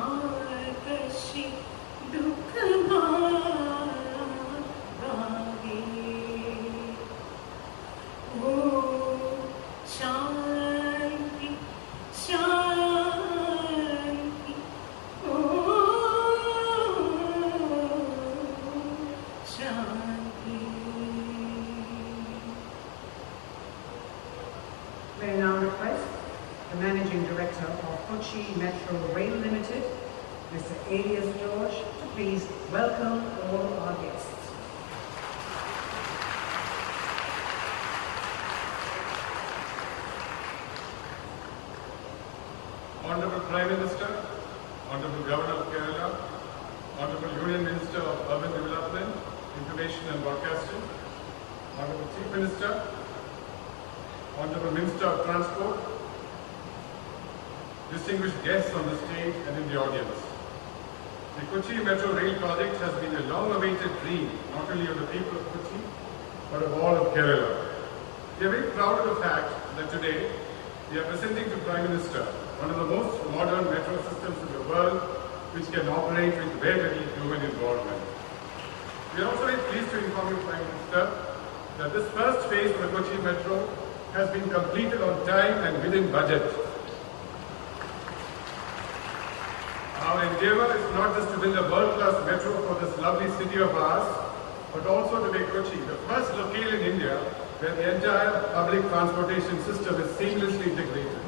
Shri, Shanti, Shanti, Shanti. May I now request the Managing Director of Kochi Metro Rail Limited, Mr. Alias George, to please welcome all our guests. Honorable Prime Minister, Honorable Governor of Kerala, Honorable Union Minister of Urban Development, Information and Broadcasting, Honorable Chief Minister, Honorable Minister of Transport, distinguished guests on the stage and in the audience. The Kochi Metro Rail project has been a long-awaited dream, not only of the people of Kochi, but of all of Kerala. We are very proud of the fact that today we are presenting to Prime Minister one of the most modern metro systems in the world, which can operate with very little human involvement. We are also very pleased to inform you, Prime Minister, that this first phase of the Kochi Metro has been completed on time and within budget. Our endeavor is not just to build a world-class metro for this lovely city of ours, but also to make Kochi the first locale in India where the entire public transportation system is seamlessly integrated.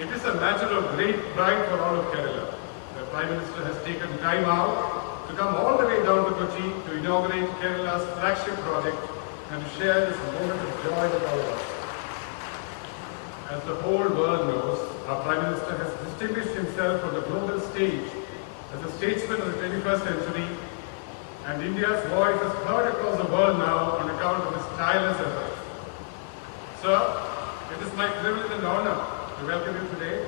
It is a matter of great pride for all of Kerala. The Prime Minister has taken time out to come all the way down to Kochi to inaugurate Kerala's flagship project and to share this moment of joy with all of us. As the whole world knows, our Prime Minister has distinguished himself on the global stage as a statesman of the 21st century, and India's voice is heard across the world now on account of his tireless efforts. Sir, it is my privilege and honor to welcome you today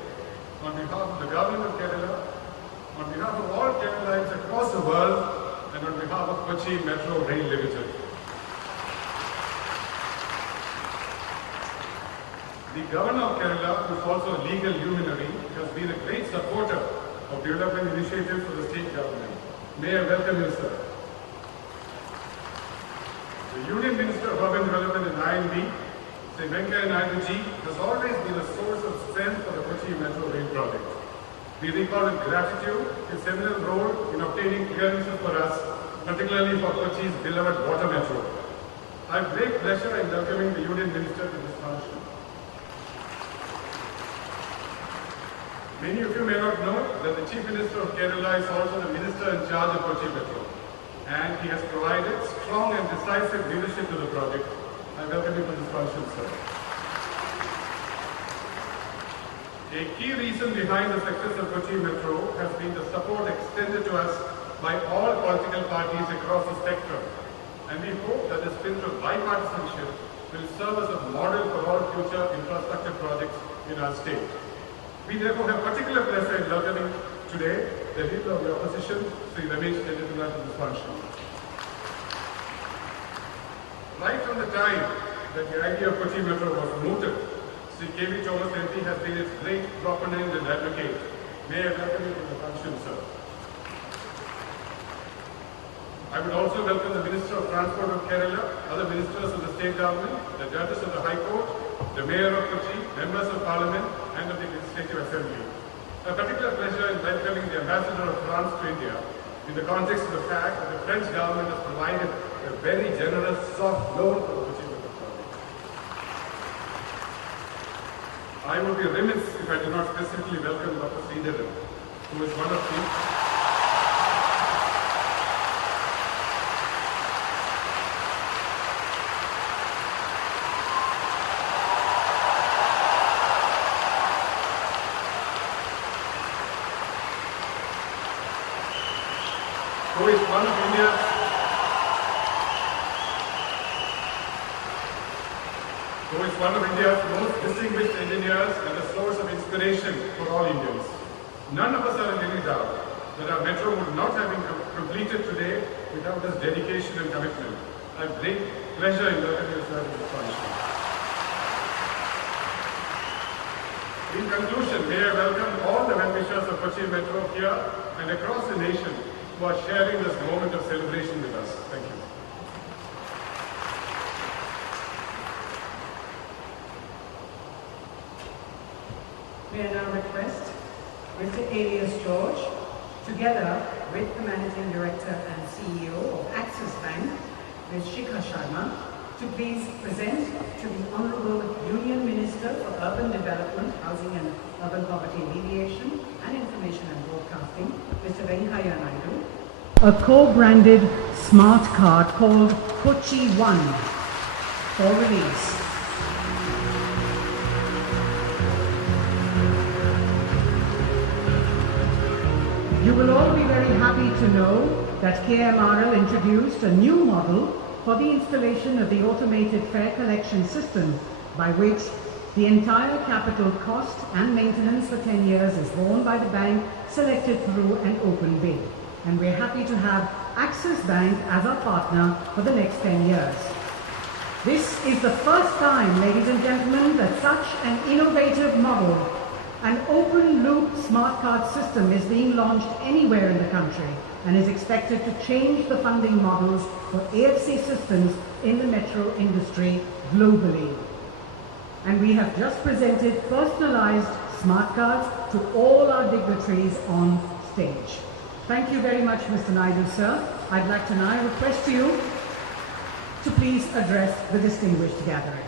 on behalf of the Government of Kerala, on behalf of all Keralites across the world, and on behalf of Kochi Metro Rail Limited. The Governor of Kerala, who is also a legal luminary, has been a great supporter of development initiatives for the state government. May I welcome you, sir. The Union Minister of Urban Development and IND, Shri has always been a source of strength for the Kochi Metro Rail project. We recall with gratitude his seminal role in obtaining clearances for us, particularly for Kochi's beloved water metro. I have great pleasure in welcoming the Union Minister to this function. Many of you may not know that the Chief Minister of Kerala is also the Minister in charge of Kochi Metro, and he has provided strong and decisive leadership to the project. I welcome you to this function, sir. A key reason behind the success of Kochi Metro has been the support extended to us by all political parties across the spectrum, and we hope that the spirit of bipartisanship will serve as a model for all future infrastructure projects in our state. We therefore have particular pleasure in welcoming today the leader of the opposition, Shri to this function. Right from the time that the idea of Kochi Metro was mooted, Shri K.V. Thomas MP has been its great proponent and advocate. May I welcome you to the function, sir. I would also welcome the Minister of Transport of Kerala, other ministers of the state government, the judges of the High Court, the Mayor of Kochi, members of Parliament, and of the Legislative Assembly. A particular pleasure in welcoming the Ambassador of France to India in the context of the fact that the French government has provided a very generous soft loan for the Kochi Metro project. I would be remiss if I did not specifically welcome Dr. Shri, who is one of the one of India's most distinguished engineers and a source of inspiration for all Indians. None of us are in any doubt that our metro would not have been completed today without his dedication and commitment. I have great pleasure in welcoming you, sir, to this function. In conclusion, may I welcome all the well-wishers of Kochi Metro here and across the nation who are sharing this moment of celebration with us. Thank you. May I now request Mr. Alias George, together with the Managing Director and CEO of Axis Bank, Ms. Shikha Sharma, to please present to the Honourable Union Minister for Urban Development, Housing and Urban Poverty Alleviation and Information and Broadcasting, Mr. Venkaiah Naidu, a co-branded smart card called Kochi One for release. You will all be very happy to know that KMRL introduced a new model for the installation of the automated fare collection system, by which the entire capital cost and maintenance for 10 years is borne by the bank selected through an open bid. And we're happy to have Axis Bank as our partner for the next 10 years. This is the first time, ladies and gentlemen, that such an innovative model, an open-loop smart card system, is being launched anywhere in the country and is expected to change the funding models for AFC systems in the metro industry globally. And we have just presented personalized smart cards to all our dignitaries on stage. Thank you very much, Mr. Naidu, sir. I'd like to now request you to please address the distinguished gathering.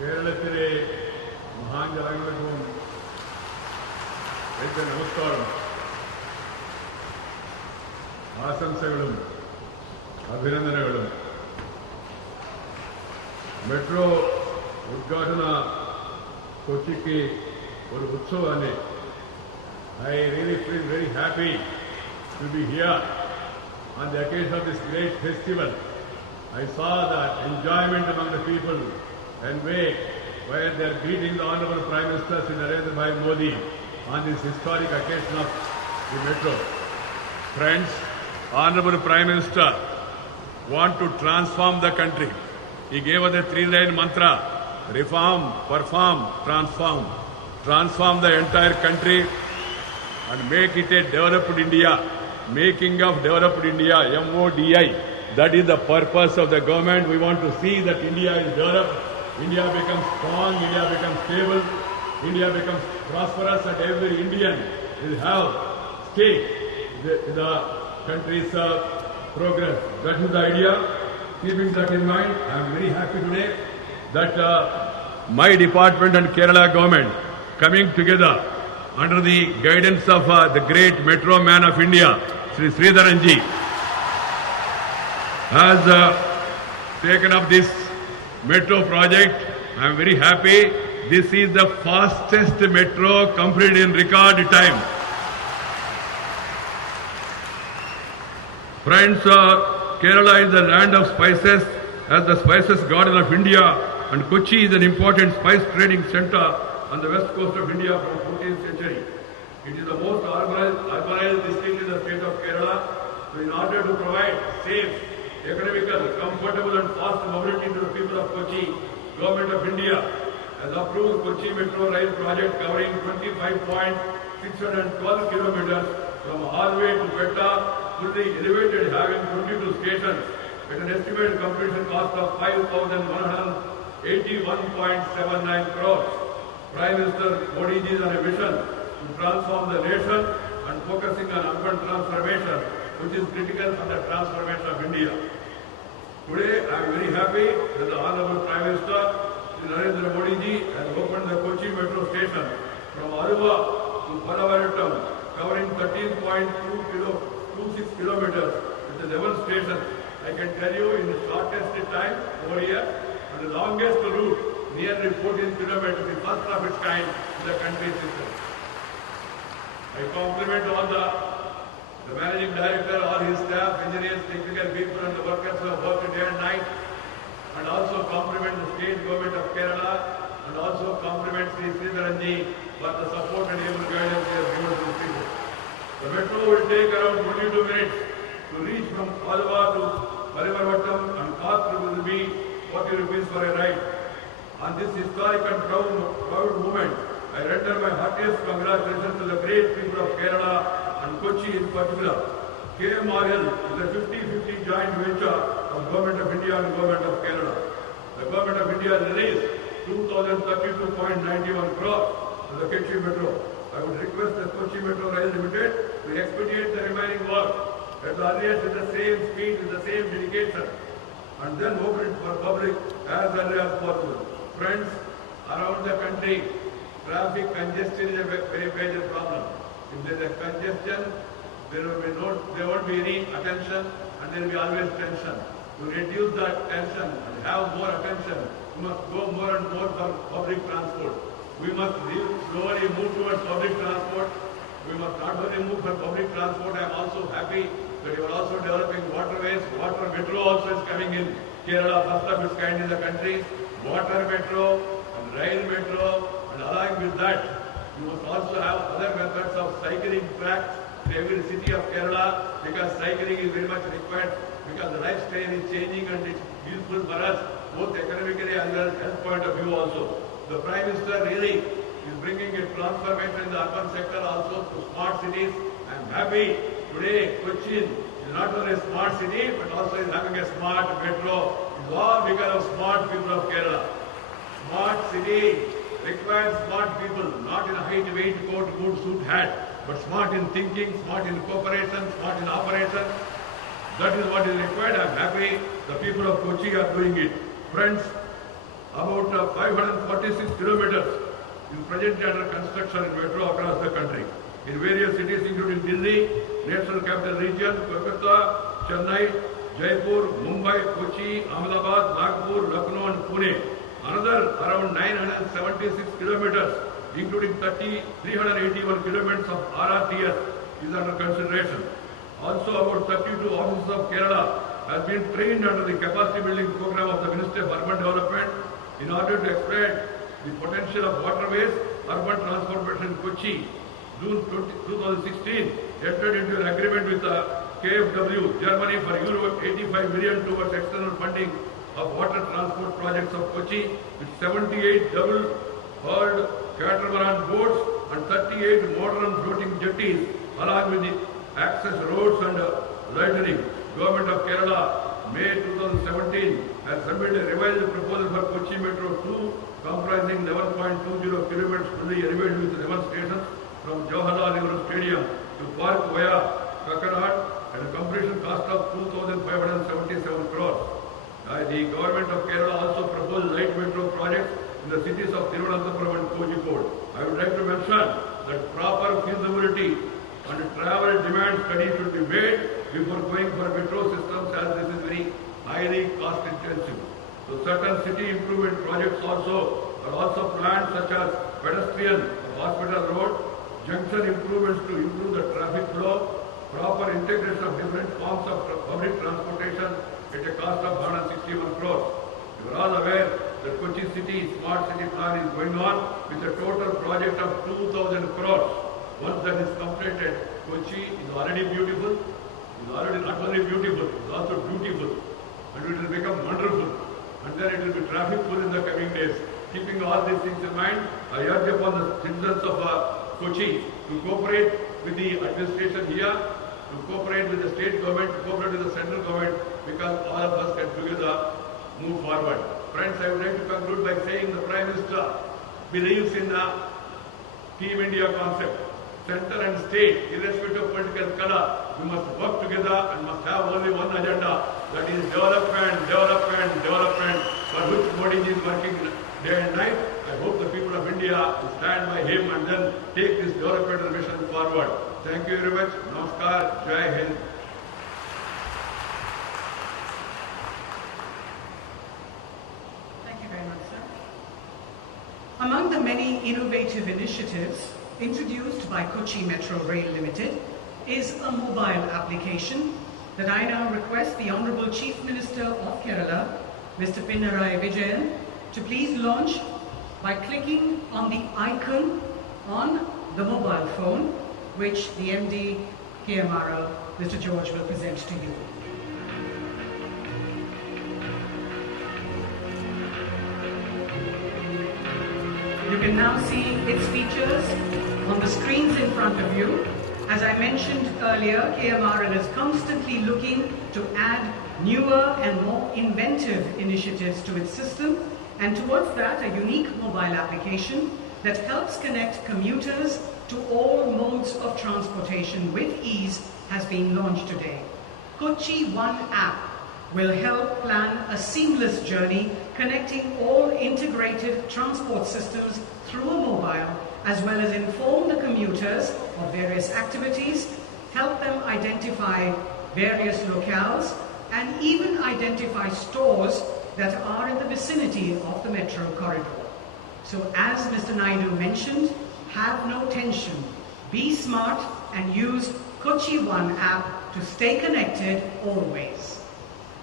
കേരളത്തിലെ മഹാജനങ്ങൾക്കും എൻ്റെ നമസ്കാരം, ആശംസകളും അഭിനന്ദനങ്ങളും. Metro ഉദ്ഘാടന കൊച്ചിക്ക് ഒരു ഉത്സവമാണ്. I really feel very happy to be here on the occasion of this great festival. I saw the enjoyment among the people and way where they are greeting the Honourable Prime Minister Shri Narendra Modi on this historic occasion of the metro. Friends, Honourable Prime Minister want to transform the country. He gave us a three-line mantra: reform, perform, transform. Transform the entire country and make it a developed India. Making of developed India, MODI. That is the purpose of the government. We want to see that India is developed. India becomes strong, India becomes stable, India becomes prosperous, and every Indian will have stake in the country's progress. That is the idea. Keeping that in mind, I am very happy today that my department and Kerala government coming together under the guidance of the great metro man of India, Shri Sridharanji, has taken up this metro project. I am very happy. This is the fastest metro completed in record time. Friends, Kerala is the land of spices, as the spices garden of India, and Kochi is an important spice trading center on the west coast of India from 14th century. It is the most urbanized district in the state of Kerala. So in order to provide safe, economical, comfortable and fast mobility to the people of Kochi, Government of India has approved Kochi Metro Rail project covering 25.612 kilometers from Harway to Petta, fully elevated, having 22 stations at an estimated completion cost of 5,181.79 crores. Prime Minister Modi ji is on a mission to transform the nation and focusing on urban transformation, which is critical for the transformation of India. Today, I am very happy that the Honourable Prime Minister, Shri Narendra Modi ji, has opened the Kochi Metro Station from Aruva to Palavarattam, covering 13.26 kilometers with the 11 stations. I can tell you in the shortest time, 4 years, and the longest route nearly 14 kilometers, the first of its kind in the country system. I compliment all the managing director, all his staff, engineers, technical people and the workers who have worked day and night, and also compliment the state government of Kerala and also compliment Shri for the support and able guidance he has given to the people. The metro will take around 22 minutes to reach from Alva to Parivarvattam and cost will be 40 rupees for a ride. On this historic and proud moment, I render my heartiest congratulations to the great people of Kerala and Kochi in particular. KMRL is a 50-50 joint venture of Government of India and Government of Kerala. The Government of India released 2,032.91 crores to the Kochi Metro. I would request the Kochi Metro Rail Limited to expedite the remaining work at the earliest with the same speed, with the same dedication, and then open it for public as early as possible. Friends, around the country, traffic congestion is a very major problem. If there is a congestion, there won't be any attention and there will be always tension. To reduce that tension and have more attention, we must go more and more for public transport. We must slowly move towards public transport. We must not only move for public transport, I am also happy that you are also developing waterways. Water metro also is coming in Kerala, first of its kind in the country. Water metro and rail metro, and along with that, you must also have other methods of cycling tracks in every city of Kerala, because cycling is very much required, because the lifestyle is changing and it's useful for us, both economically as well as health point of view also. The Prime Minister really is bringing a transformation in the urban sector also to smart cities. I am happy today Kochi is not only a smart city, but also is having a smart metro. It's all because of smart people of Kerala. Smart city requires smart people, not in a height, weight, coat, boot, suit, hat, but smart in thinking, smart in cooperation, smart in operation. That is what is required. I am happy the people of Kochi are doing it. Friends, about 546 kilometers is presently under construction in metro across the country. In various cities including Delhi, National Capital Region, Kolkata, Chennai, Jaipur, Mumbai, Kochi, Ahmedabad, Nagpur, Lucknow and Pune. Another around 976 kilometers, including 381 kilometers of RRTS is under consideration. Also about 32 offices of Kerala has been trained under the capacity building program of the Ministry of Urban Development in order to exploit the potential of waterways, urban transportation in Kochi. June 2016 entered into an agreement with the KfW, Germany for Euro 85 million towards external funding of water transport projects of Kochi with 78 double-hulled catamaran boats and 38 modern floating jetties along with the access roads and lightning. Government of Kerala, May 2017, has submitted a revised proposal for Kochi Metro 2 comprising 11.20 kilometers fully elevated with 11 stations from Jawaharlal Nehru Stadium to Park via Kakanad at a completion cost of 2,577 crores. The government of Kerala also proposed light metro projects in the cities of Thiruvananthapuram and Kozhikode. I would like to mention that proper feasibility and travel demand study should be made before going for metro systems, as this is very highly cost intensive. So certain city improvement projects are also planned, such as pedestrian hospital road, junction improvements to improve the traffic flow, proper integration of different forms of public transportation at a cost of 161 crores. You are all aware that Kochi City Smart City Plan is going on with a total project of 2,000 crores. Once that is completed, Kochi is already beautiful. It is already not only beautiful, it is also beautiful. And it will become wonderful. And then it will be traffic-full in the coming days. Keeping all these things in mind, I urge upon the citizens of Kochi to cooperate with the administration here, to cooperate with the state government, to cooperate with the central government, because all of us can together move forward. Friends, I would like to conclude by saying the Prime Minister believes in the Team India concept. Center and state, irrespective of political color, we must work together and must have only one agenda, that is development, development, development, for which Modi is working day and night. I hope the people of India will stand by him and then take this developmental mission forward. Thank you very much. Namaskar. Jai Hind. Thank you very much, sir. the many innovative initiatives introduced by Kochi Metro Rail Limited is a mobile application that I now request the Honourable Chief Minister of Kerala, Mr. Pinarayi Vijayan, to please launch by clicking on the icon on the mobile phone, which the MD KMRL, Mr. George, will present to you. You can now see its features on the screens in front of you. As I mentioned earlier, KMRL is constantly looking to add newer and more inventive initiatives to its system, and towards that, a unique mobile application that helps connect commuters to all modes of transportation with ease has been launched today. Kochi One app will help plan a seamless journey connecting all integrated transport systems through a mobile, as well as inform the commuters of various activities, help them identify various locales, and even identify stores that are in the vicinity of the metro corridor. So as Mr. Naidu mentioned, have no tension, be smart and use Kochi One app to stay connected always.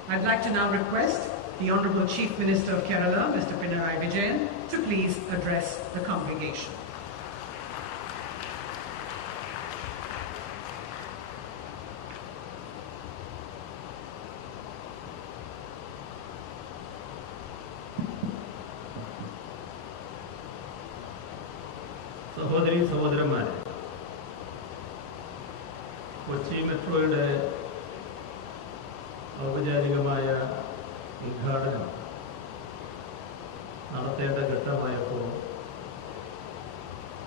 I'd like to now request the Honourable Chief Minister of Kerala, Mr. Pinarayi Vijayan, to please address the congregation. സഹോദരീ സഹോദരന്മാരെ, കൊച്ചി മെട്രോയുടെ ഔപചാരികമായ ഉദ്ഘാടനം നടത്തേണ്ട ഘട്ടമായപ്പോൾ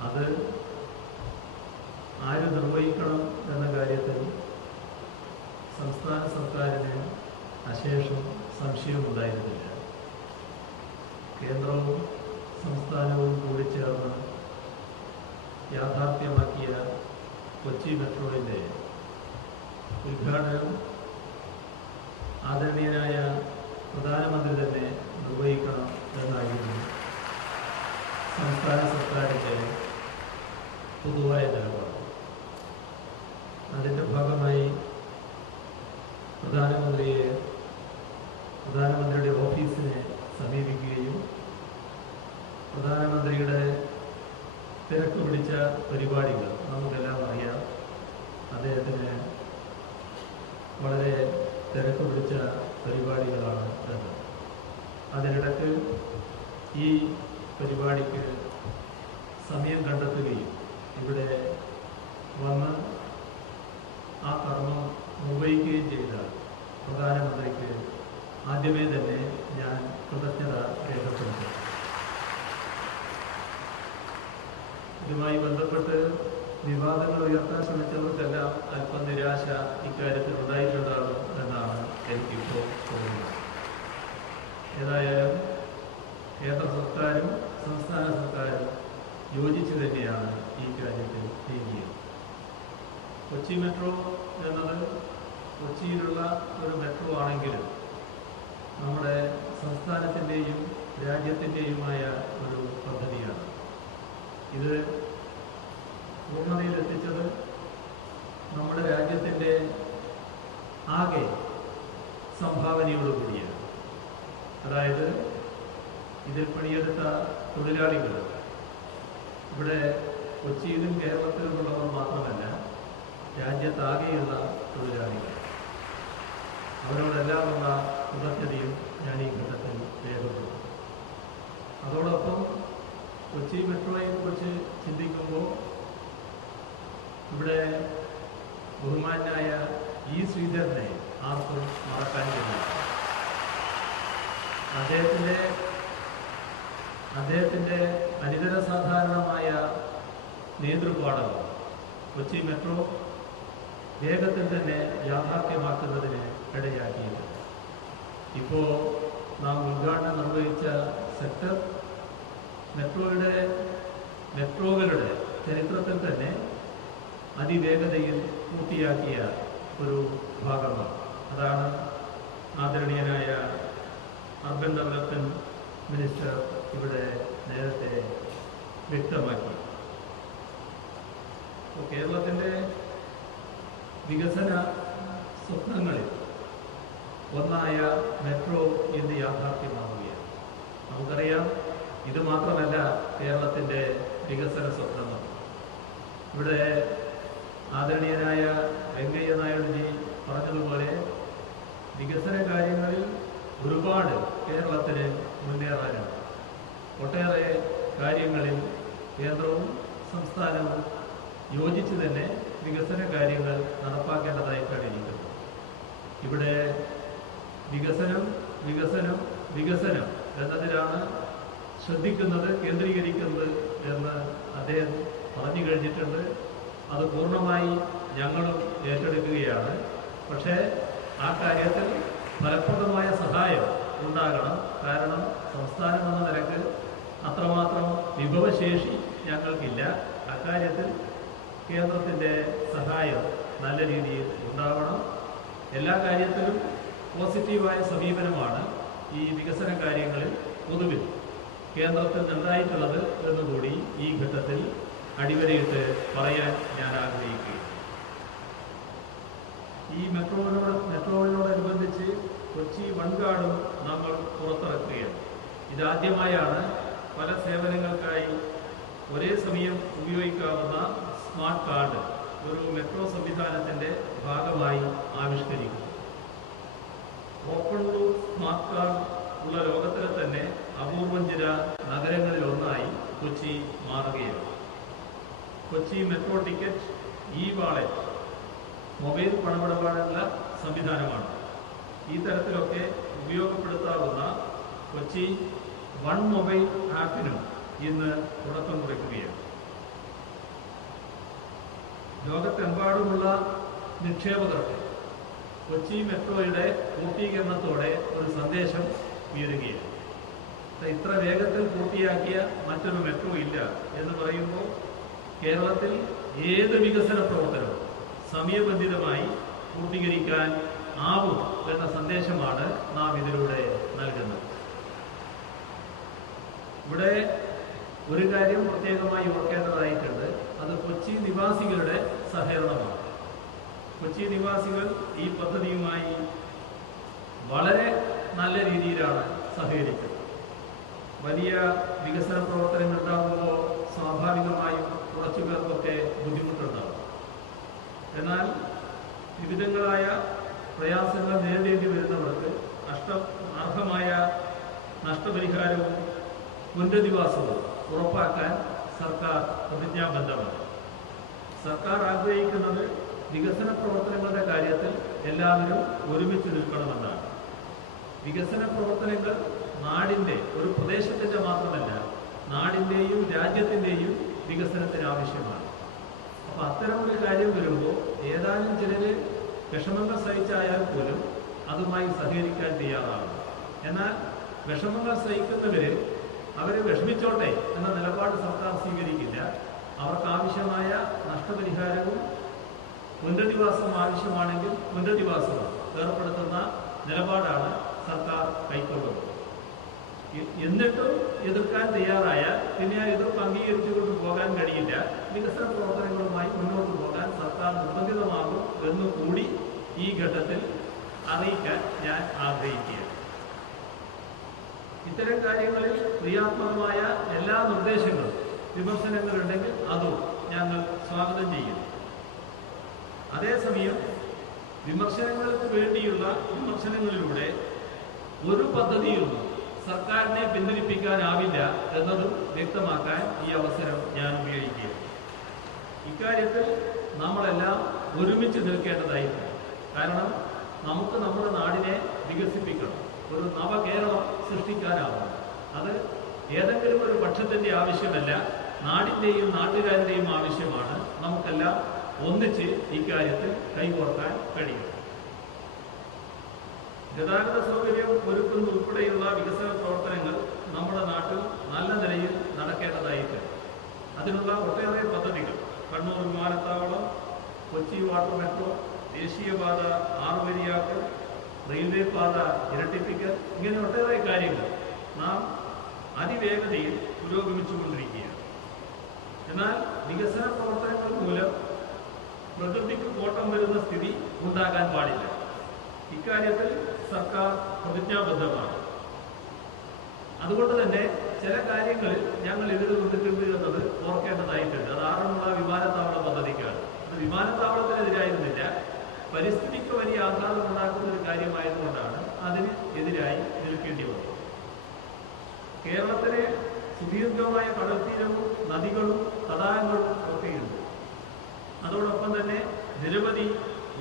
അത് ആര് നിർവഹിക്കണം എന്ന കാര്യത്തിൽ സംസ്ഥാന സർക്കാരിന് അശേഷം സംശയമുണ്ടായിരുന്നില്ല. കേന്ദ്രവും സംസ്ഥാനവും കൂടിച്ചേർന്ന് യാഥാർത്ഥ്യമാക്കിയ കൊച്ചി മെട്രോയിൻ്റെ ഉദ്ഘാടനം ആദരണീയനായ പ്രധാനമന്ത്രി തന്നെ നിർവഹിക്കണം എന്നായിരുന്നു സംസ്ഥാന സർക്കാരിൻ്റെ പൊതുവായ നിലപാട്. അതിൻ്റെ ഭാഗമായി പ്രധാനമന്ത്രിയുടെ ഓഫീസിനെ സമീപിക്കുകയും പ്രധാനമന്ത്രിയുടെ തിരക്ക് പിടിച്ച പരിപാടികൾ നമുക്കെല്ലാം അറിയാം. അദ്ദേഹത്തിന് വളരെ തിരക്ക് പിടിച്ച പരിപാടികളാണ് എന്ന്. അതിനിടയ്ക്ക് ഈ പരിപാടിക്ക് സമയം കണ്ടെത്തുകയും ഇവിടെ വന്ന് ആ കർമ്മം നിർവഹിക്കുകയും ചെയ്ത പ്രധാനമന്ത്രിക്ക് ആദ്യമേ തന്നെ ഞാൻ കൃതജ്ഞത രേഖപ്പെടുത്തുന്നു. ഇതുമായി ബന്ധപ്പെട്ട് വിവാദങ്ങൾ ഉയർത്താൻ ശ്രമിച്ചവർക്കെല്ലാം അല്പം നിരാശ ഇക്കാര്യത്തിൽ ഉണ്ടായിട്ടുണ്ടാകും എന്നാണ് എനിക്കിപ്പോൾ തോന്നുന്നത്. ഏതായാലും കേന്ദ്ര സർക്കാരും സംസ്ഥാന സർക്കാരും യോജിച്ചു തന്നെയാണ് ഈ കാര്യത്തിൽ നീങ്ങിയത്. കൊച്ചി മെട്രോ എന്നത് കൊച്ചിയിലുള്ള ഒരു മെട്രോ ആണെങ്കിലും നമ്മുടെ സംസ്ഥാനത്തിൻ്റെയും രാജ്യത്തിൻ്റെയുമായ ഒരു പദ്ധതിയാണ്. ഇത് പൂർണ്ണതയിലെത്തിച്ചത് നമ്മുടെ രാജ്യത്തിൻ്റെ ആകെ സംഭാവനയോടുകൂടിയാണ്. അതായത് ഇതിൽ പണിയെടുത്ത തൊഴിലാളികൾ ഇവിടെ കൊച്ചിയിലും കേരളത്തിലുമുള്ളവർ മാത്രമല്ല, രാജ്യത്താകെയുള്ള തൊഴിലാളികൾ, അവരോടെല്ലാമുള്ള കൃതജ്ഞതയും ഞാൻ ഈ ഘട്ടത്തിൽ രേഖപ്പെടുത്തുന്നു. അതോടൊപ്പം കൊച്ചി മെട്രോയെക്കുറിച്ച് ചിന്തിക്കുമ്പോൾ ഇവിടെ ബഹുമാന്യനായ ഇ ശ്രീധരനെ ആർക്കും മറക്കാൻ കഴിയില്ല. അദ്ദേഹത്തിൻ്റെ അനിതര സാധാരണമായ നേതൃപാഠം കൊച്ചി മെട്രോ വേഗത്തിൽ തന്നെ യാഥാർത്ഥ്യമാക്കുന്നതിന് ഇടയാക്കിയത്. ഇപ്പോൾ നാം ഉദ്ഘാടനം നിർവഹിച്ച സെക്ടർ മെട്രോകളുടെ ചരിത്രത്തിൽ തന്നെ അതിവേഗതയിൽ പൂർത്തിയാക്കിയ ഒരു ഭാഗമാണ്. അതാണ് ആദരണീയനായ അർബൻ ഡെവലപ്മെൻറ്റ് മിനിസ്റ്റർ ഇവിടെ നേരത്തെ വ്യക്തമാക്കി. കേരളത്തിൻ്റെ വികസന സ്വപ്നങ്ങളിൽ ഒന്നായ മെട്രോ ഇന്ന് യാഥാർത്ഥ്യമാവുകയാണ്. നമുക്കറിയാം, ഇത് മാത്രമല്ല കേരളത്തിൻ്റെ വികസന സ്വപ്നങ്ങൾ. ഇവിടെ ആദരണീയനായ വെങ്കയ്യ നായിഡുജി പറഞ്ഞതുപോലെ വികസന കാര്യങ്ങളിൽ ഒരുപാട് കേരളത്തിന് മുന്നേറാനുണ്ട്. ഒട്ടേറെ കാര്യങ്ങളിൽ കേന്ദ്രവും സംസ്ഥാനവും യോജിച്ച് തന്നെ വികസന കാര്യങ്ങൾ നടപ്പാക്കേണ്ടതായിട്ടാണ് ഇരിക്കുന്നത്. ഇവിടെ വികസനം വികസനം വികസനം എന്നതിലാണ് ശ്രദ്ധിക്കുന്നത്, കേന്ദ്രീകരിക്കുന്നത് എന്ന് അദ്ദേഹം പറഞ്ഞു കഴിഞ്ഞിട്ടുണ്ട്. അത് പൂർണ്ണമായി ഞങ്ങളും ഏറ്റെടുക്കുകയാണ്. പക്ഷേ ആ കാര്യത്തിൽ ഫലപ്രദമായ സഹായം ഉണ്ടാകണം. കാരണം സംസ്ഥാനം എന്ന നിലക്ക് അത്രമാത്രം വിഭവശേഷി ഞങ്ങൾക്കില്ല. അക്കാര്യത്തിൽ കേന്ദ്രത്തിൻ്റെ സഹായം നല്ല രീതിയിൽ ഉണ്ടാവണം. എല്ലാ കാര്യത്തിലും പോസിറ്റീവായ സമീപനമാണ് ഈ വികസന കാര്യങ്ങളിൽ പൊതുവിൽ കേന്ദ്രത്തിൽ നിന്നുണ്ടായിട്ടുള്ളത് എന്നുകൂടി ഈ ഘട്ടത്തിൽ അടിവരയിട്ട് പറയാൻ ഞാൻ ആഗ്രഹിക്കുകയാണ്. ഈ മെട്രോയോടനുബന്ധിച്ച് കൊച്ചി വൺഗാർഡും നമ്മൾ പുറത്തിറക്കുകയാണ്. ഇതാദ്യമായാണ് പല സേവനങ്ങൾക്കായി ഒരേ സമയം ഉപയോഗിക്കാവുന്ന സ്മാർട്ട് കാർഡ് ഒരു മെട്രോ സംവിധാനത്തിൻ്റെ ഭാഗമായി ആവിഷ്കരിക്കും. ഓപ്പൺ ലൂപ്പ് സ്മാർട്ട് കാർഡ് ഉള്ള ലോകത്തിലെ തന്നെ അപൂർവം ചില നഗരങ്ങളിലൊന്നായി കൊച്ചി മാറുകയാണ്. Kochi metro ticket e wallet mobile പണമിടപാടുള്ള സംവിധാനമാണ്. ഈ തരത്തിലൊക്കെ ഉപയോഗപ്പെടുത്താവുന്ന കൊച്ചി വൺ മൊബൈൽ ആപ്പിനും ഇന്ന് തുടക്കം കുറിക്കുകയാണ്. ലോകത്തെമ്പാടുമുള്ള നിക്ഷേപകർക്ക് കൊച്ചി മെട്രോയുടെ പൂർത്തീകരണത്തോടെ ഒരു സന്ദേശം ഉയരുകയാണ്. ഇത്ര വേഗത്തിൽ പൂർത്തിയാക്കിയ മറ്റൊരു മെട്രോ ഇല്ല എന്ന് പറയുമ്പോൾ കേരളത്തിൽ ഏത് വികസന പ്രവർത്തനവും സമയബന്ധിതമായി പൂർത്തീകരിക്കാൻ ആവും എന്ന സന്ദേശമാണ് നാം ഇതിലൂടെ നൽകുന്നത്. ഇവിടെ ഒരു കാര്യം പ്രത്യേകമായി ഓർക്കേണ്ടതായിട്ടുണ്ട്. അത് കൊച്ചി നിവാസികളുടെ സഹകരണമാണ്. കൊച്ചി നിവാസികൾ ഈ പദ്ധതിയുമായി വളരെ നല്ല രീതിയിലാണ് സഹകരിച്ചത്. വലിയ വികസന പ്രവർത്തനങ്ങൾ ഉണ്ടാകുമ്പോൾ സ്വാഭാവികമായും കുറച്ചു പേർക്കൊക്കെ ബുദ്ധിമുട്ടുണ്ടാകും. എന്നാൽ വിവിധങ്ങളായ പ്രയാസങ്ങൾ നേരിടേണ്ടി വരുന്നവർക്ക് അർഹമായ നഷ്ടപരിഹാരവും പുനരധിവാസവും ഉറപ്പാക്കാൻ സർക്കാർ പ്രതിജ്ഞാബദ്ധമാണ്. സർക്കാർ ആഗ്രഹിക്കുന്നത് വികസന പ്രവർത്തനങ്ങളുടെ കാര്യത്തിൽ എല്ലാവരും ഒരുമിച്ച് നിൽക്കണമെന്നാണ്. വികസന പ്രവർത്തനങ്ങൾ നാടിൻ്റെ ഒരു പ്രദേശത്തിൻ്റെ മാത്രമല്ല, നാടിൻ്റെയും രാജ്യത്തിൻ്റെയും വികസനത്തിന് ആവശ്യമാണ്. അപ്പോൾ അത്തരമൊരു കാര്യം വരുമ്പോൾ ഏതാനും ചിലര് വിഷമങ്ങൾ സഹിച്ചായാൽ പോലും അതുമായി സഹകരിക്കാൻ തയ്യാറാണ്. എന്നാൽ വിഷമങ്ങൾ സഹിക്കുന്നവര് അവരെ വിഷമിച്ചോട്ടെ എന്ന നിലപാട് സർക്കാർ സ്വീകരിക്കില്ല. അവർക്ക് ആവശ്യമായ നഷ്ടപരിഹാരവും പുനരധിവാസവും ആവശ്യമാണെങ്കിൽ പുനരധിവാസവും ഏർപ്പെടുത്തുന്ന നിലപാടാണ് സർക്കാർ കൈക്കൊള്ളുന്നത്. എന്നിട്ടും എതിർക്കാൻ തയ്യാറായാൽ പിന്നെ ആ എതിർപ്പ് അംഗീകരിച്ചുകൊണ്ട് പോകാൻ കഴിയില്ല. വികസന പ്രവർത്തനങ്ങളുമായി മുന്നോട്ട് പോകാൻ സർക്കാർ നിർബന്ധിതമാകും എന്നുകൂടി ഈ ഘട്ടത്തിൽ അറിയിക്കാൻ ഞാൻ ആഗ്രഹിക്കുകയാണ്. ഇത്തരം കാര്യങ്ങളിൽ ക്രിയാത്മകമായ എല്ലാ നിർദ്ദേശങ്ങളും വിമർശനങ്ങളുണ്ടെങ്കിൽ അതും ഞങ്ങൾ സ്വാഗതം ചെയ്യുന്നു. അതേസമയം വിമർശനങ്ങൾക്ക് വേണ്ടിയുള്ള വിമർശനങ്ങളിലൂടെ ഒരു പദ്ധതിയും സർക്കാരിനെ പിന്തിരിപ്പിക്കാനാവില്ല എന്നതും വ്യക്തമാക്കാൻ ഈ അവസരം ഞാൻ ഉപയോഗിക്കുക. ഇക്കാര്യത്തിൽ നമ്മളെല്ലാം ഒരുമിച്ച് നിൽക്കേണ്ടതായിട്ടുണ്ട്. കാരണം നമുക്ക് നമ്മുടെ നാടിനെ വികസിപ്പിക്കണം, ഒരു നവകേരളം സൃഷ്ടിക്കാനാവണം. അത് ഏതെങ്കിലും ഒരു പക്ഷത്തിൻ്റെ ആവശ്യമല്ല, നാടിൻ്റെയും നാട്ടുകാരുടെയും ആവശ്യമാണ്. നമുക്കെല്ലാം ഒന്നിച്ച് ഇക്കാര്യത്തിൽ കൈകോർക്കാൻ കഴിയും. ഗതാഗത സൗകര്യം ഒരുക്കുന്നതുൾപ്പെടെയുള്ള വികസന പ്രവർത്തനങ്ങൾ നമ്മുടെ നാട്ടിൽ നല്ല നിലയിൽ നടക്കേണ്ടതായിട്ട് അതിനുള്ള ഒട്ടേറെ പദ്ധതികൾ, കണ്ണൂർ വിമാനത്താവളം, കൊച്ചി വാട്ടർ മെട്രോ, ദേശീയപാത 6 വരിയാക്കൽ, റെയിൽവേ പാത ഇരട്ടിപ്പിക്കൽ, ഇങ്ങനെ ഒട്ടേറെ കാര്യങ്ങൾ നാം അതിവേഗതയിൽ പുരോഗമിച്ചുകൊണ്ടിരിക്കുകയാണ്. എന്നാൽ വികസന പ്രവർത്തനങ്ങൾ മൂലം പ്രകൃതിക്ക് കോട്ടം വരുന്ന സ്ഥിതി ഉണ്ടാകാൻ പാടില്ല. ഇക്കാര്യത്തിൽ സർക്കാർ പ്രതിജ്ഞാബദ്ധമാണ്. അതുകൊണ്ട് തന്നെ ചില കാര്യങ്ങളിൽ ഞങ്ങൾ എതിര് നിന്നിട്ടുണ്ട് എന്നത് ഓർക്കേണ്ടതായിട്ടുണ്ട്. അത് ആറന്മുള വിമാനത്താവള പദ്ധതിക്കാണ്. അത് വിമാനത്താവളത്തിനെതിരായിരുന്നില്ല, പരിസ്ഥിതിക്ക് വലിയ ആഘാതം ഉണ്ടാക്കുന്ന ഒരു കാര്യമായതുകൊണ്ടാണ് അതിന് എതിരായി നിൽക്കേണ്ടി വന്നത്. കേരളത്തിലെ സുദീർഘമായ കടൽത്തീരവും നദികളും തടാകങ്ങളും ഒക്കെയുണ്ട്. അതോടൊപ്പം തന്നെ നിരവധി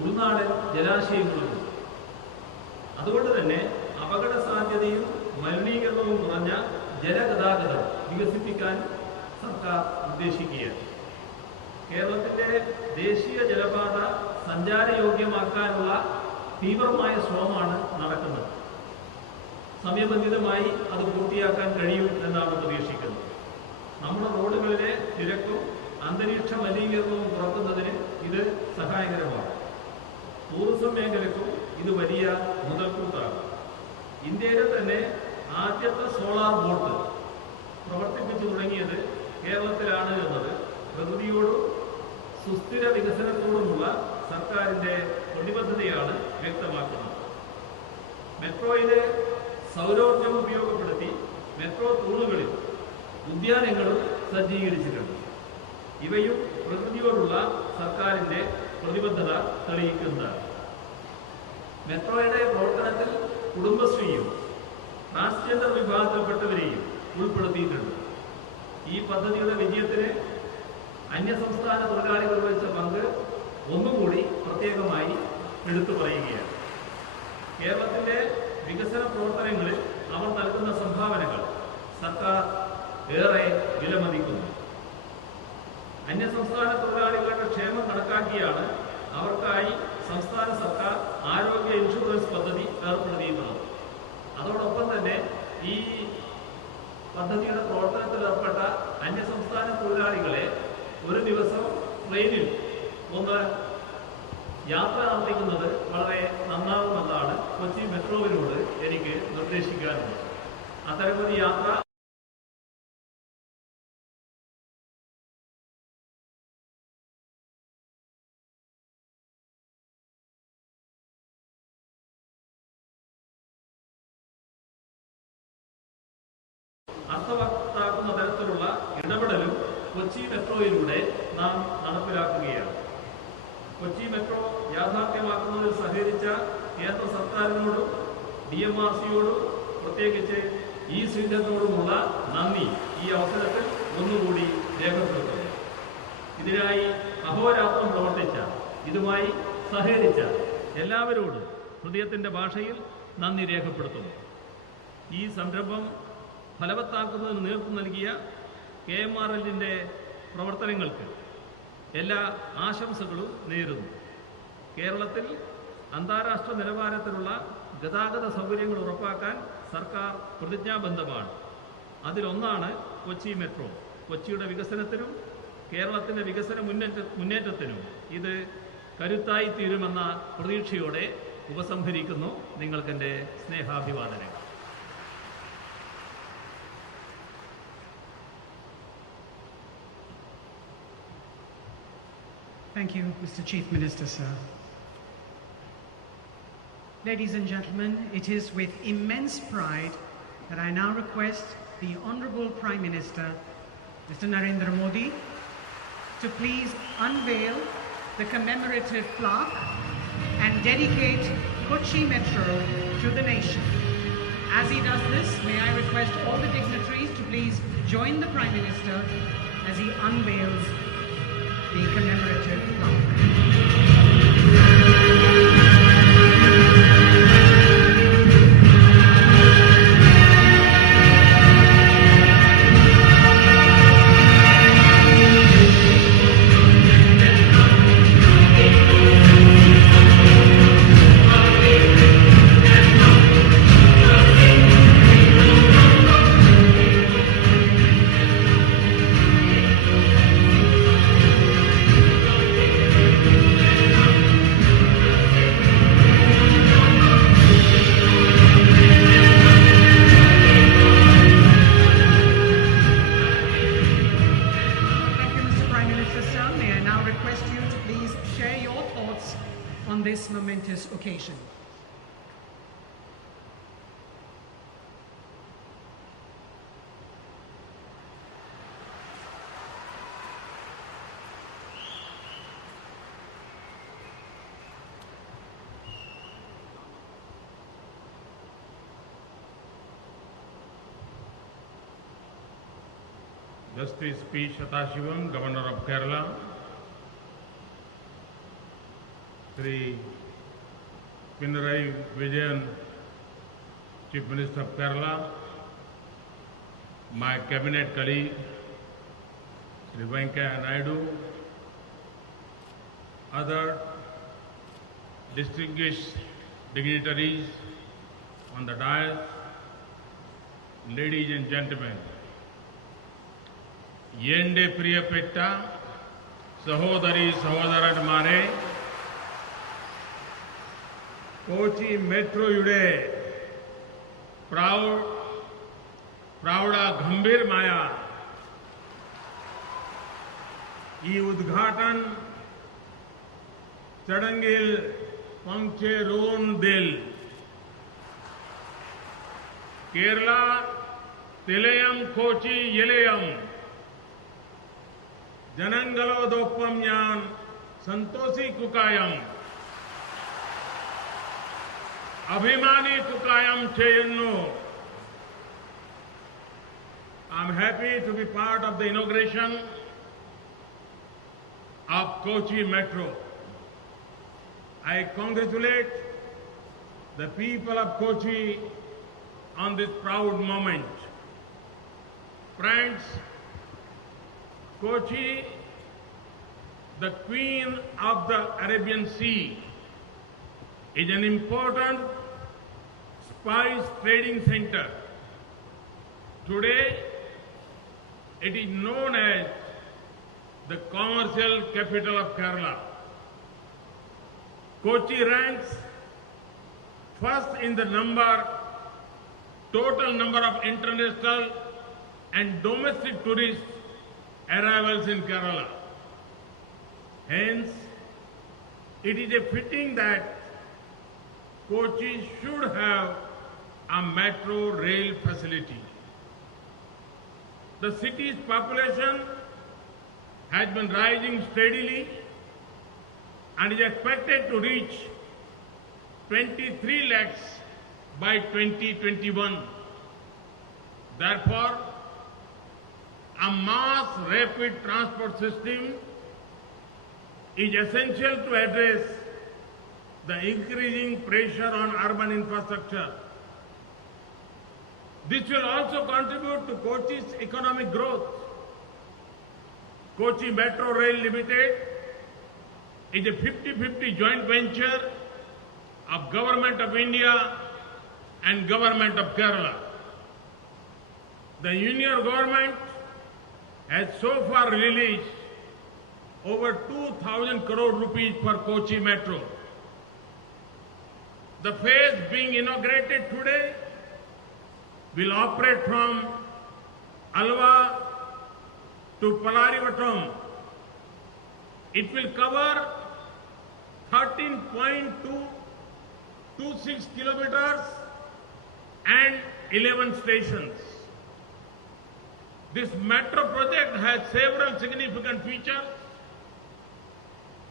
ഉൾനാടൻ ജലാശയങ്ങളുമുണ്ട്. അതുകൊണ്ട് തന്നെ അപകട സാധ്യതയും മലിനീകരണവും കുറഞ്ഞ ജലഗതാഗതം വികസിപ്പിക്കാൻ സർക്കാർ ഉദ്ദേശിക്കുകയാണ്. കേരളത്തിന്റെ ദേശീയ ജലപാത സഞ്ചാരയോഗ്യമാക്കാനുള്ള തീവ്രമായ ശ്രമമാണ് നടക്കുന്നത്. സമയബന്ധിതമായി അത് പൂർത്തിയാക്കാൻ കഴിയും എന്നാണ് പ്രതീക്ഷിക്കുന്നത്. നമ്മുടെ റോഡുകളിലെ തിരക്കും അന്തരീക്ഷ മലിനീകരണവും കുറക്കുന്നതിന് ഇത് സഹായകരമാണ്. ടൂറിസം മേഖലയ്ക്കും ഇത് വലിയ മുതൽക്കൂട്ടാണ്. ഇന്ത്യയിലെ തന്നെ ആദ്യത്തെ സോളാർ ബോട്ട് പ്രവർത്തിപ്പിച്ചു തുടങ്ങിയത് കേരളത്തിലാണ് എന്നത് പ്രകൃതിയോടും സുസ്ഥിര വികസനത്തോടുമുള്ള സർക്കാരിന്റെ പ്രതിബദ്ധതയാണ് വ്യക്തമാക്കുന്നത്. മെട്രോയിലെ സൗരോർജ്ജം ഉപയോഗപ്പെടുത്തി മെട്രോ തൂണുകളിൽ ഉദ്യാനങ്ങളും സജ്ജീകരിച്ചിട്ടുണ്ട്. ഇവയും പ്രകൃതിയോടുള്ള സർക്കാരിന്റെ പ്രതിബദ്ധത തെളിയിക്കുന്നതാണ്. മെട്രോയുടെ പ്രവർത്തനത്തിൽ കുടുംബശ്രീയും ട്രാൻസ്ജെൻഡർ വിഭാഗത്തിൽപ്പെട്ടവരെയും ഉൾപ്പെടുത്തിയിട്ടുണ്ട്. ഈ പദ്ധതിയുടെ വിജയത്തിന് അന്യസംസ്ഥാന തൊഴിലാളികൾ വഹിച്ച പങ്ക് ഒന്നുകൂടി പ്രത്യേകമായി എടുത്തു പറയുകയാണ്. കേരളത്തിന്റെ വികസന പ്രവർത്തനങ്ങളിൽ അവർ നൽകുന്ന സംഭാവനകൾ സർക്കാർ ഏറെ വിലമതിക്കുന്നു. അന്യസംസ്ഥാന തൊഴിലാളികളുടെ ക്ഷേമം കണക്കാക്കിയാണ് അവർക്കായി സംസ്ഥാന സർക്കാർ ആരോഗ്യ ഇൻഷുറൻസ് പദ്ധതി ഏർപ്പെടുത്തിയിട്ടുള്ളത്. അതോടൊപ്പം തന്നെ ഈ പദ്ധതിയുടെ പ്രവർത്തനത്തിൽ ഏർപ്പെട്ട അന്യസംസ്ഥാന തൊഴിലാളികളെ ഒരു ദിവസം ട്രെയിനിൽ ഒന്ന് യാത്ര നടത്തിക്കുന്നത് വളരെ നന്നാവുമെന്നാണ് കൊച്ചി മെട്രോവിനോട് എനിക്ക് നിർദ്ദേശിക്കാനുള്ളത്. അത്തരമൊരു യാത്ര അർത്ഥവത്താക്കുന്ന തരത്തിലുള്ള ഇടപെടലും കൊച്ചി മെട്രോയിലൂടെ നാം നടപ്പിലാക്കുകയാണ്. കൊച്ചി മെട്രോ യാഥാർത്ഥ്യമാക്കുന്നതിൽ സഹകരിച്ച കേന്ദ്ര സർക്കാരിനോടും DMRCയോടും പ്രത്യേകിച്ച് ഈ ശ്രീധരനോടുമുള്ള നന്ദി ഈ അവസരത്തിൽ ഒന്നുകൂടി രേഖപ്പെടുത്തുന്നു. ഇതിനായി അഹോരാത്രം പ്രവർത്തിച്ച, ഇതുമായി സഹകരിച്ച എല്ലാവരോടും ഹൃദയത്തിന്റെ ഭാഷയിൽ നന്ദി രേഖപ്പെടുത്തുന്നു. ഈ സംരംഭം ഫലവത്താക്കുന്നതിന് നേതൃത്വം നൽകിയ KMRLന്റെ പ്രവർത്തനങ്ങൾക്ക് എല്ലാ ആശംസകളും നേരുന്നു. കേരളത്തിൽ അന്താരാഷ്ട്ര നിലവാരത്തിലുള്ള ഗതാഗത സൗകര്യങ്ങൾ ഉറപ്പാക്കാൻ സർക്കാർ പ്രതിജ്ഞാബദ്ധമാണ്. അതിലൊന്നാണ് കൊച്ചി മെട്രോ. കൊച്ചിയുടെ വികസനത്തിനും കേരളത്തിൻ്റെ വികസന മുന്നേറ്റത്തിനും ഇത് കരുത്തായി തീരുമെന്ന പ്രതീക്ഷയോടെ ഉപസംഹരിക്കുന്നു. നിങ്ങൾക്കെൻ്റെ സ്നേഹാഭിവാദനങ്ങൾ. Thank you, Mr. Chief Minister, sir. Ladies and gentlemen, it is with immense pride that I now request the Honorable Prime Minister, Mr. Narendra Modi, to please unveil the commemorative plaque and dedicate Kochi Metro to the nation. As he does this, may I request all the dignitaries to please join the Prime Minister as he unveils the commemorative plaque. this momentous occasion. Justice P. Shatashivam, Governor of Kerala, Shri Pinarayi Vijayan, Chief Minister of Kerala, my cabinet colleague, Shri Venkaiah Naidu, other distinguished dignitaries on the dais, ladies and gentlemen, Yende Priyapetta, Sahodari Sahodaranmare, Kochi Metro Yude, Prouda Gambhir Maya, E Udghatan, Chadangil Panche Roon Dil, Kerala, Telayam Kochi Yelayam, Janangalo Dopam Yan, Santosi Kukayam, Abhimani Kukayam Cheyanno. I'm happy to be part of the inauguration of Kochi Metro. I congratulate the people of Kochi on this proud moment. Friends, Kochi, the Queen of the Arabian Sea, is an important spice trading center. Today, it is known as the commercial capital of Kerala. Kochi ranks first in the total number of international and domestic tourists arrivals in Kerala. Hence, it is a fitting that Kochi should have a metro rail facility. The city's population has been rising steadily and is expected to reach 23 lakhs by 2021. Therefore, a mass rapid transport system is essential to address the increasing pressure on urban infrastructure. This will also contribute to Kochi's economic growth. Kochi Metro Rail Limited is a 50-50 joint venture of Government of India and Government of Kerala. The Union Government has so far released over 2,000 crore rupees for Kochi Metro. The phase being inaugurated today will operate from Alva to Palarivattam. It will cover 13.226 kilometers and 11 stations. This metro project has several significant features.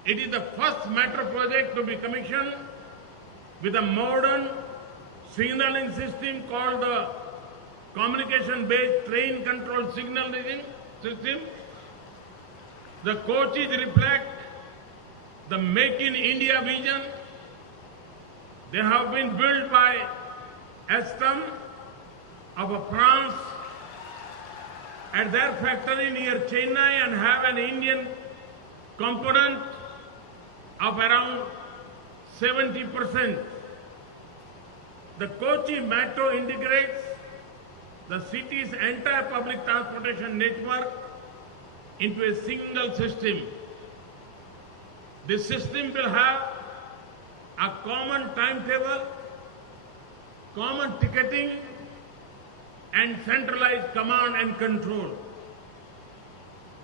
It is the first metro project to be commissioned with a modern signaling system called the communication-based train control signaling system. The coaches reflect the Make in India vision. They have been built by Alstom of France at their factory near Chennai and have an Indian component of around 70%. The Kochi Metro integrates the city's entire public transportation network into a single system. This system will have a common timetable, common ticketing, and centralized command and control.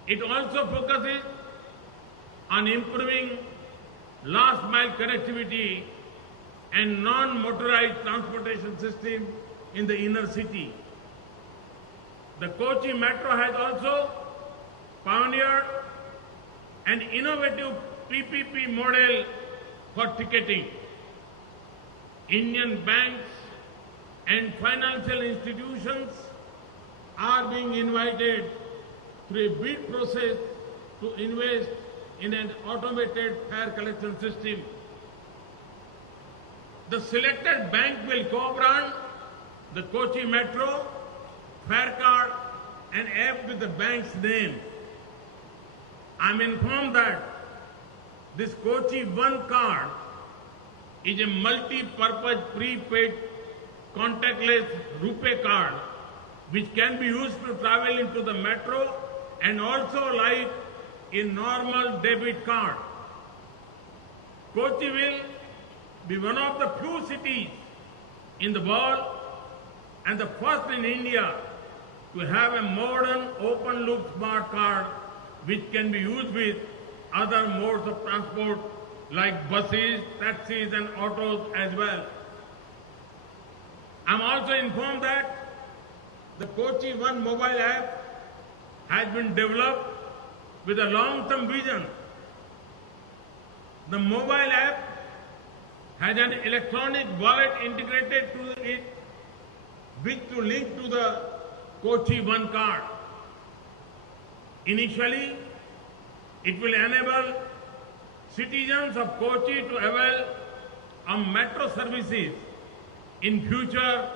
It also focuses on improving last mile connectivity and non-motorized transportation system in the inner city. The Kochi Metro has also pioneered an innovative PPP model for ticketing. Indian banks and financial institutions are being invited through a bid process to invest in an automated fare collection system. The selected bank will co-brand the Kochi Metro, fare card and app with the bank's name. I'm informed that this Kochi One card is a multi-purpose prepaid contactless RuPay card which can be used to travel into the metro and also like a normal debit card. Kochi will be one of the few cities in the world and the first in India to have a modern open-loop smart card which can be used with other modes of transport like buses, taxis and autos as well. I'm also informed that the Kochi One mobile app has been developed with a long-term vision. The mobile app has an electronic wallet integrated to it which to link to the Kochi One card. Initially, it will enable citizens of Kochi to avail of metro services. In future,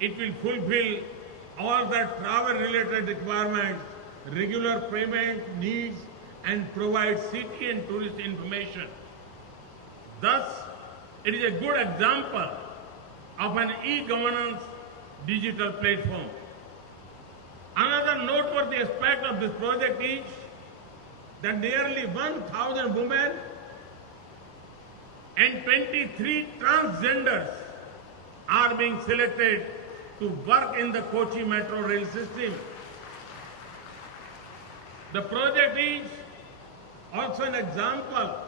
it will fulfill all the travel-related requirements, regular payment needs, and provide city and tourist information. Thus, it is a good example of an e-governance digital platform. Another noteworthy aspect of this project is that nearly 1,000 women and 23 transgenders are being selected to work in the Kochi Metro rail system. The project is also an example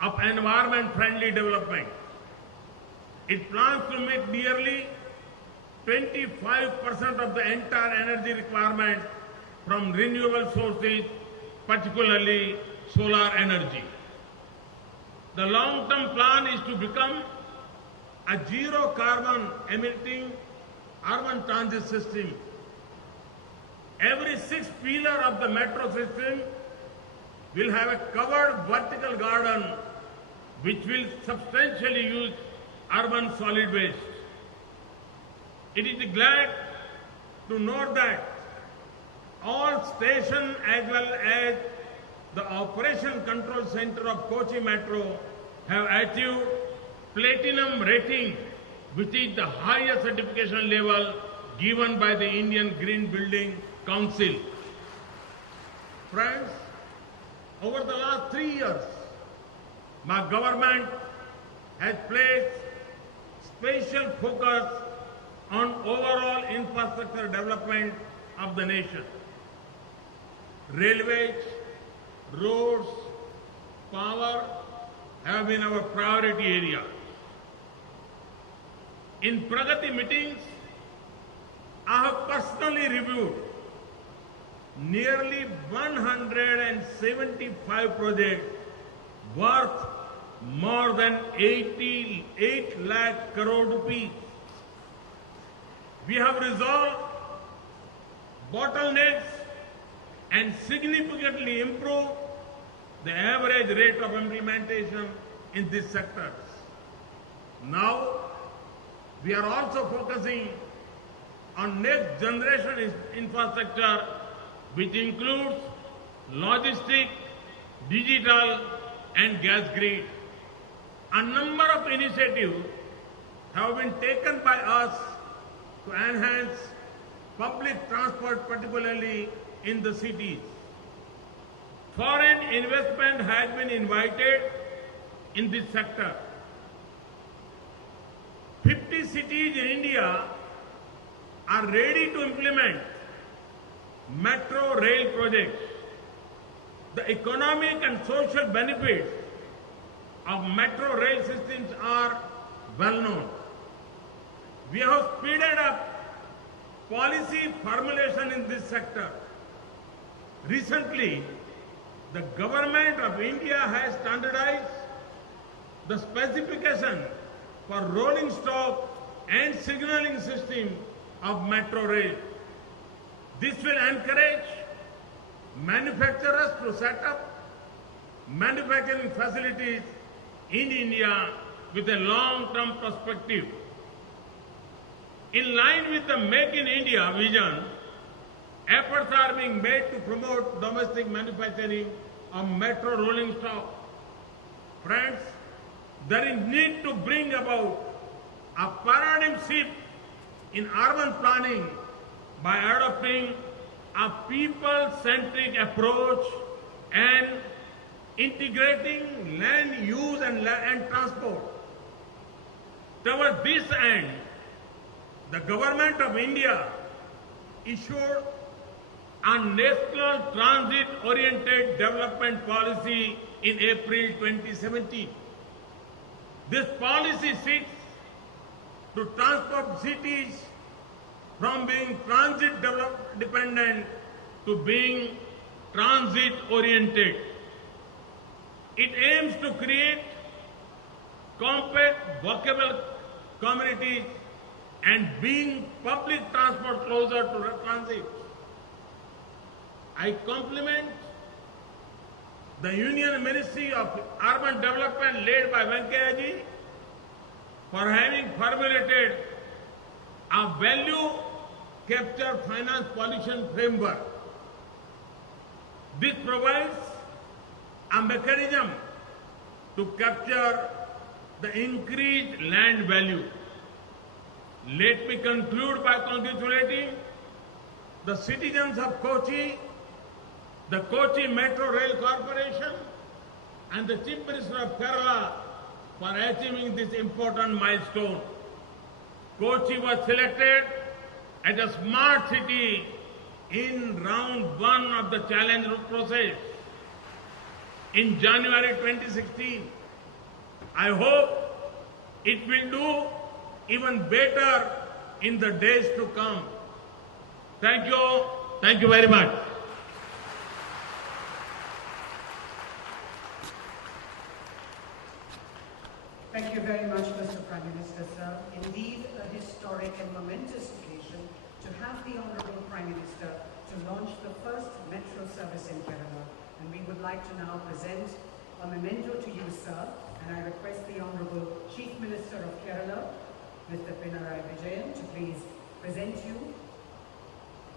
of environment-friendly development. It plans to meet nearly 25% of the entire energy requirement from renewable sources, particularly solar energy. The long-term plan is to become a zero-carbon emitting urban transit system. Every 6 pillar of the metro system will have a covered vertical garden which will substantially use urban solid waste. It is glad to note that all stations as well as the Operation Control Center of Kochi Metro have achieved Platinum rating, which is the highest certification level given by the Indian Green Building Council. Friends, over the last 3 years, my government has placed special focus on overall infrastructure development of the nation. Railways, roads, power have been our priority area. In Pragati meetings, I have personally reviewed nearly 175 projects worth more than 88 lakh crore rupees. We have resolved bottlenecks and significantly improved the average rate of implementation in these sectors. Now, we are also focusing on next generation infrastructure which includes logistic, digital and gas grid. A number of initiatives have been taken by us to enhance public transport, particularly in the cities. Foreign investment has been invited in this sector. 50 cities in India are ready to implement metro rail projects. The economic and social benefits of metro rail systems are well known. We have speeded up policy formulation in this sector. Recently, the government of India has standardized the specification for rolling stock and signaling system of metro rail. This will encourage manufacturers to set up manufacturing facilities in India with a long-term perspective. In line with the Make in India vision, efforts are being made to promote domestic manufacturing of metro rolling stock. Friends, there is need to bring about a paradigm shift in urban planning by adopting a people-centric approach and integrating land use and transport. Towards this end, the Government of India issued a National Transit-Oriented Development Policy in April 2017. This policy seeks to transform cities from being transit dependent to being transit oriented. It aims to create compact, walkable communities and bring public transport closer to transit. I compliment the Union Ministry of Urban Development led by Venkaiah Ji for having formulated a value capture finance pollution framework. This provides a mechanism to capture the increased land value. Let me conclude by congratulating the citizens of Kochi, the Kochi Metro Rail Corporation, and the Chief Minister of Kerala for achieving this important milestone. Kochi was selected as a smart city in round 1 of the challenge process in January 2016. I hope it will do even better in the days to come. Thank you. Thank you very much. Thank you very much, Mr. Prime Minister, sir. Indeed, a historic and momentous occasion to have the Honourable Prime Minister to launch the first metro service in Kerala. And we would like to now present a memento to you, sir. And I request the Honourable Chief Minister of Kerala, Mr. Pinarayi Vijayan, to please present you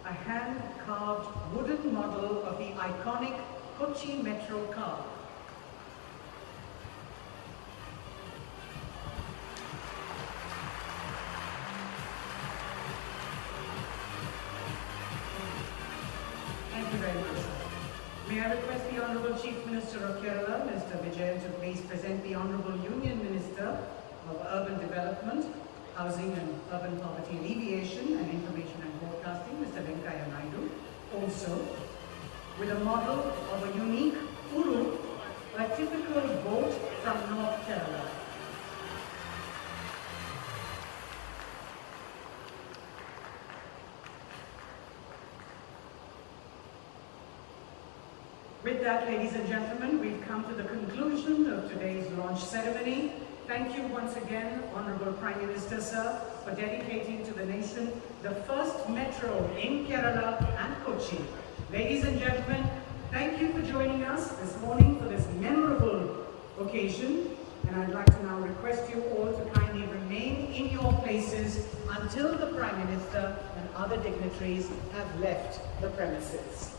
a hand-carved wooden model of the iconic Kochi Metro car. Thank you very much, sir. May I request the Honourable Chief Minister of Kerala, Mr. Vijayan, to please present the Honourable Union Minister of Urban Development, Housing and Urban Poverty Alleviation and Information and Broadcasting, Mr. Venkaiah Naidu, also with a model of a unique uru, a typical boat from North Kerala. With that, ladies and gentlemen, we've come to the conclusion of today's launch ceremony. Thank you once again, Honourable Prime Minister, sir, for dedicating to the nation the first metro in Kerala and Kochi. Ladies and gentlemen, thank you for joining us this morning for this memorable occasion. And I'd like to now request you all to kindly remain in your places until the Prime Minister and other dignitaries have left the premises.